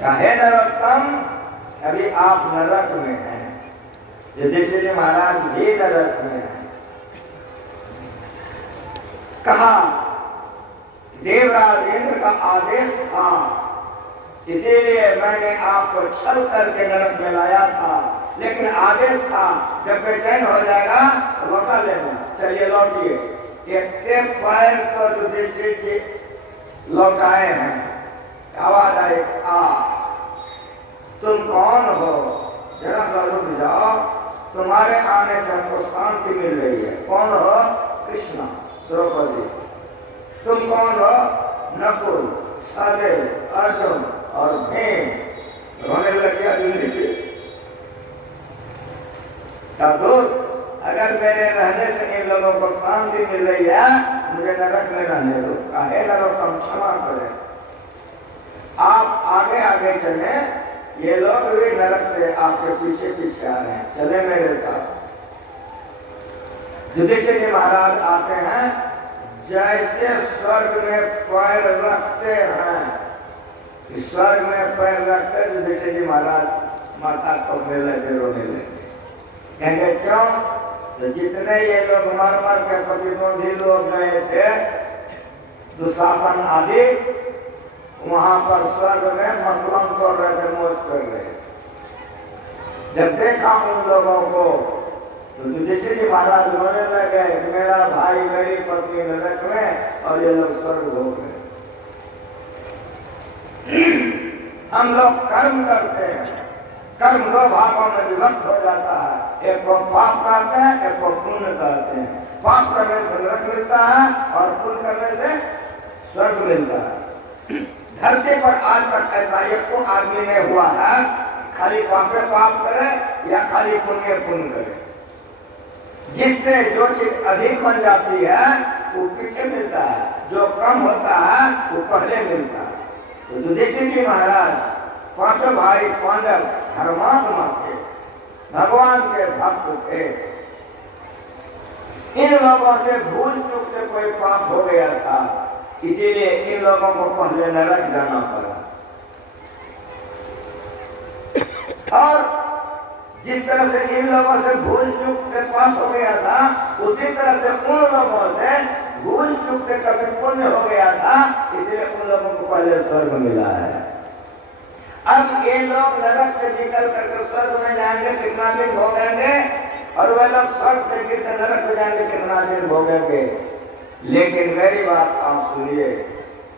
चाहे नरोत्तम, अभी आप नरक में हैं। युधिष्ठिर जी महाराज भी नरक में हैं। कहा देवराज इंद्र का आदेश था, इसीलिए मैंने आपको छल करके नरक में लाया था, लेकिन आदेश था जब बेचैन हो जाएगा तो लौटा लेना। चलिए लौटिए। इतने पैर तो युधिष्ठिर जी लौटाए हैं। आवाज आई, आ तुम कौन हो? जरा सा रुक जाओ, तुम्हारे आने से हमको शांति मिल रही है। कौन हो? कृष्ण, द्रौपदी। तुम कौन हो? नकुल, सहदेव, अर्जुन और भीम। रोने लग गया युधिष्ठिर। अगर मेरे रहने से इन लोगों को शांति मिल रही है, मुझे नरक में रहने दो। काहे नरोत्तम, क्षमा करें। आप आगे आगे चले, ये लोग भी नरक से आपके पीछे पीछे आ रहे हैं, चले मेरे साथ। युधिष्ठिर जी महाराज आते हैं, जैसे स्वर्ग में पैर रखते हैं, स्वर्ग में पैर रखते युधिष्ठिर जी महाराज माथा ठोकने लगे, रोने लगे। कहेंगे क्यों? तो जितने ये लोग मर मर के प्रतिद्वंदी लोग गए थे, दुशासन आदि, वहां पर स्वर्ग में मसलन तोड़ रहे थे, मौज कर रहे। जब देखा उन लोगों को तो युधिष्ठिर जी महाराज रोने लगे, मेरा भाई मेरी पत्नी नरक में और ये लोग स्वर्ग हो गए। हम लोग कर्म करते हैं, कर्म दो भागों में विभक्त हो जाता है, एक को पाप कहते हैं, एक को पुण्य कहते हैं। पाप करने से नरक मिलता है और पुण्य करने से स्वर्ग मिलता है। धरती पर आज तक ऐसा एक को आदमी में हुआ है खाली पापे पाप करे या खाली पुण्य पुण्य करे। जिससे जो चीज अधिक बन जाती है वो पीछे मिलता है, जो कम होता है वो पहले मिलता है। तो युधिष्ठिर जी महाराज पांचों भाई पांडव धर्मात्मा थे, भगवान के भक्त थे। इन लोगों से भूल चूक से कोई पाप हो गया था, इसीलिए इन लोगों को पहले नरक जाना पड़ा। और जिस तरह से इन लोगों से भूल चूक से पाप हो गया था, उसी तरह से उन लोगों से भूल चूक से कभी पुण्य हो गया था, इसलिए उन लोगों को पहले स्वर्ग मिला है। अब ये लोग नरक से निकल करके स्वर्ग में जाएंगे, कितना दिन भोगेंगे, और वह लोग स्वर्ग से गिर कर नरक में जाएंगे, कितना दिन भोगेंगे। लेकिन मेरी बात आप सुनिए,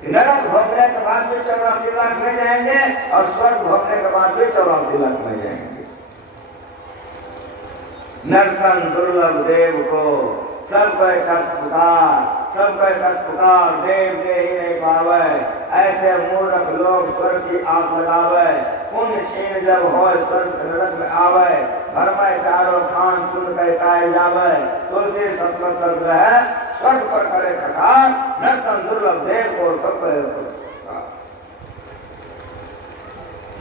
नरक भोगने के बाद भी 84 लाख में जाएंगे और स्वर्ग भोगने के बाद भी 84 लाख में जाएंगे। नर्तन दुर्लभ देव को सब पुकार देव दे ही नहीं पावे। ऐसे मूर्ख लोग स्वर्ग की आस लगावे, पुण्य छीन जब हो स्वर्ग से नरक में आवे। घर में चारों खान पुण्य कहताए जावे, तुलसी सतमत कर है स्वर्ग पर करे कटार। नर्तन दुर्लभ देव को सब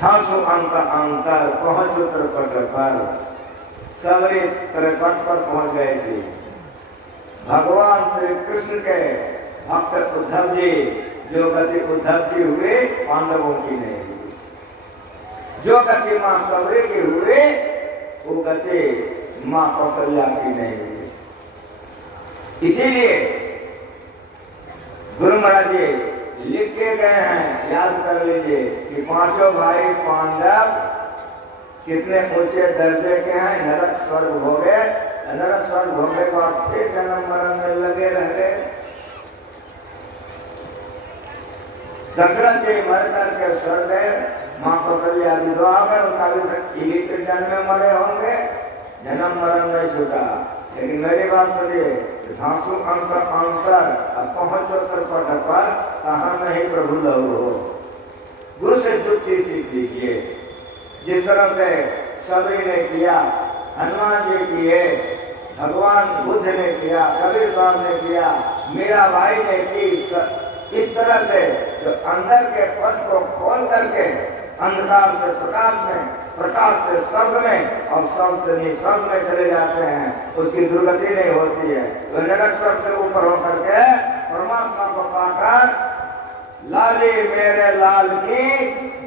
ठासु अंक अंतर पहुंच उत्तर पट पर सबरी त्रिपट पर पहुंच गए थे। भगवान श्री कृष्ण के भक्त उद्धव जी, जो गति उद्धव की हुए पांडवों की नहीं हुई, जो गति मां सबरी की हुए वो गति मां कौशल्या की नहीं हुई। इसीलिए गुरु महाराज जी लिख के गए हैं, याद कर लीजिए कि पांचों भाई पांडव कितने ऊंचे दर्जे के हैं। नरक स्वर्ग भोगे, नरक स्वर्ग भोगे को आप फिर जन्म मरण में लगे रह गए। दशरथ जी मर करके स्वर्ग गए, मां कौशल्या विधवा कर उनका भी इली के जन्म में मरे होंगे, जन्म मरण नहीं छूटा। लेकिन मेरी बात सुनिए, धांसु अंक अंतर पहुंचोत्तर पर कहा नहीं प्रभु लहू हो। गुरु से जुक्ति सीख लीजिए। जिस तरह से सबरी ने किया, हनुमान जी किए, भगवान बुद्ध ने किया, कबीर साहब ने किया, मीराबाई ने की, इस तरह से जो अंदर के पद को खोल करके अंधकार से प्रकाश में, प्रकाश से शब्द में और शब्द से निशब्द में चले जाते हैं, उसकी दुर्गति नहीं होती है। वह नरक स्वर्ग से ऊपर होकर के परमात्मा को पाकर लाली मेरे लाल की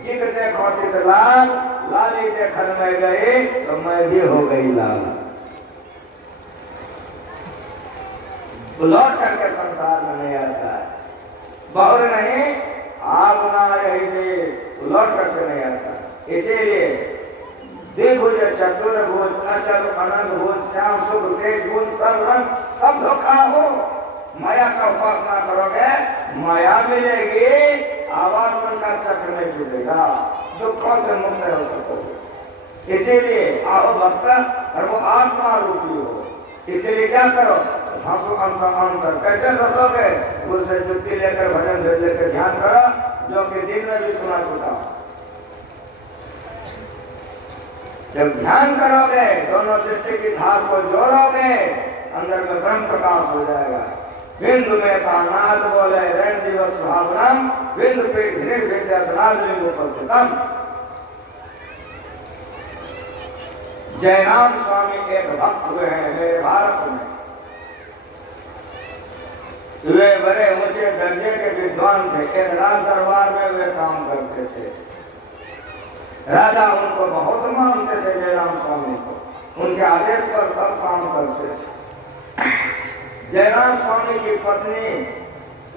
जित देखो तित लाल, लाली देखन में गई तो मैं भी हो गई लाल। लौट करके संसार में नहीं आता है, बहुर नहीं आप ना रही थी, लौट करके नहीं आता। इसीलिए द्विभुज चतुर्भुज अचल अनंत भुज श्याम सुख तेज गुण सब रंग सब धोखा हो, माया का उपासना करोगे माया मिलेगी, आवागमन का चक्र में जुड़ेगा, दुखों से मुक्त हो सकोगे। इसीलिए आओ भक्त और वो आत्मा रूपी हो। इसके लिए क्या करो, भाषु अंतर कैसे करोगे, गुरु से जुक्ति लेकर भजन भेद लेकर ध्यान करो, जो कि दिन में भी सुना चुका। जब ध्यान करोगे दोनों दृष्टि की धार को जोड़ोगे, अंदर में ब्रह्म प्रकाश हो जाएगा। बिंदु में का नाद बोले रैन दिवस भावनम, बिंदु पीठ निर्विद्यानाद लिंग उपस्थितम। जयराम स्वामी एक भक्त हुए हैं मेरे भारत में। वे बड़े ऊंचे दर्जे के विद्वान थे, एक राज दरबार में वे काम करते थे। राजा उनको बहुत मानते थे, जयराम स्वामी को, उनके आदेश पर सब काम करते थे। जयराम स्वामी की पत्नी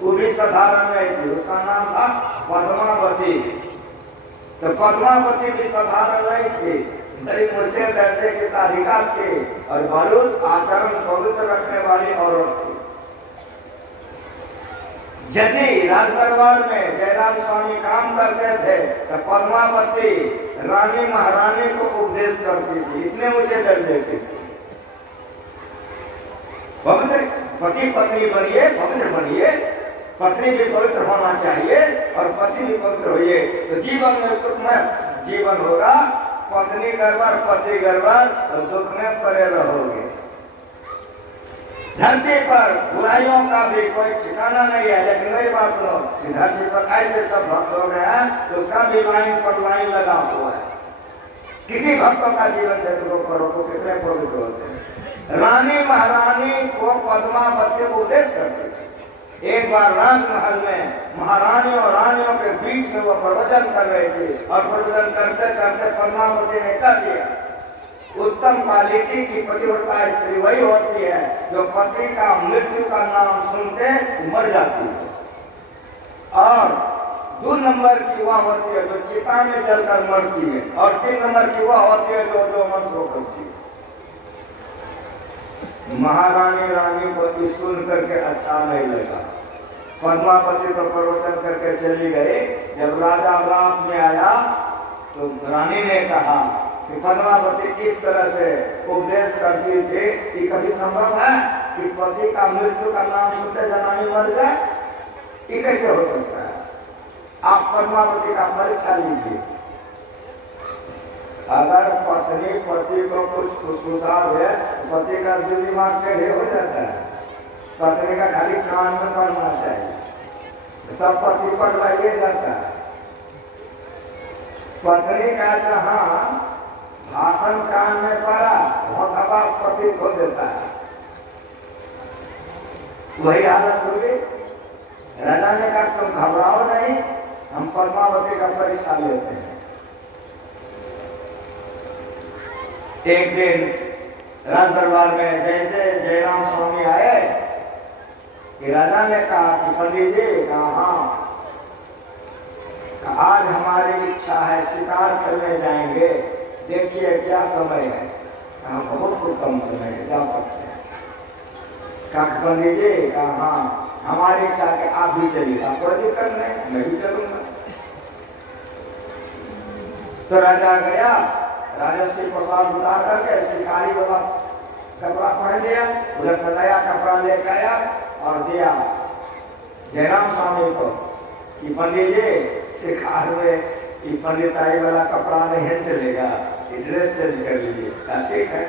वो भी साधारण नहीं थी, उसका नाम था पद्मावती। तो पद्मावती भी साधारण नहीं थी, बड़ी ऊंचे दर्जे की साधिका थी और बहुत आचरण पवित्र रखने वाली औरत थी। यदि राजदरबार में जयराम स्वामी काम करते थे तो पद्मावती रानी महारानी को उपदेश करती थी, इतने ऊंचे दर्जे की थी। पवित्र पति पत्नी बनिए, पवित्र बनिए, पत्नी भी पवित्र होना चाहिए और पति भी पवित्र होइए, तो जीवन में सुखमय जीवन होगा। पत्नी गड़बड़ पति गड़बड़ और दुख में पड़े रहोगे। धरती पर बुराइयों का भी कोई ठिकाना नहीं है, लेकिन मेरी बात सुनो, धरती पर ऐसे सब भक्त हो गए हैं तो उसका भी लाइन पर लाइन लगा हुआ है। किसी भक्तों का जीवन चक्र करो तो कितने पवित्र होते हैं। रानी महारानी को पद्मावती उपदेश करते थे। एक बार राजमहल में महारानी और रानियों के बीच में वो प्रवचन कर रहे थे और प्रवचन करते करते पद्मावती ने कह दिया, उत्तम क्वालिटी की पतिव्रता स्त्री वही होती है जो पति का मृत्यु का नाम सुनते मर जाती है, और 2 नंबर की वह होती है जो चिता में जलकर मरती है, और 3 नंबर की वह होती है जो मन को करती है। महारानी रानी को सुन करके अच्छा नहीं लगा। पद्मावती तो प्रवचन करके चली गई। जब राजा रात में आया तो रानी ने कहा कि पद्मावती किस तरह से उपदेश करती थी कि कभी संभव है कि पति का मृत्यु का नाम सुनते जनानी मर जाए, ये कैसे हो सकता है? आप पद्मावती का परीक्षा लीजिए। अगर पत्नी पति को कुछ फुसफुसा दे तो पति का दिल दिमाग टेढ़े हो जाता है। पत्नी का खाली कान में पड़ना चाहिए, सब पति पटवाइए जाता है। पत्नी का जहाँ भाषण कान में पड़ा होशाबाश पति खो देता है, वही हालत होगी। राजा ने कहा तुम घबराओ नहीं, हम पद्मावती का परीक्षा लेते हैं। एक दिन राज दरबार में जैसे जयराम स्वामी आए कि राजा ने कहा कि पंडित जी, कहा आज हमारी इच्छा है शिकार करने जाएंगे, देखिए क्या समय है। कहा बहुत उत्तम समय है, जा सकते हैं। कहा पंडित जी, कहा हमारी इच्छा के आप भी चलिए। कोई दिक्कत नहीं, मैं भी चलूंगा। तो राजा गया, राजस्वी प्रसाद उतार करके शिकारी वाला कपड़ा पहन लिया, उधर से नया कपड़ा लेकर आया और दिया जयराम स्वामी को कि पंडित जी शिकार में पंडिताई वाला कपड़ा नहीं चलेगा, ड्रेस चेंज कर लीजिए। ठीक है।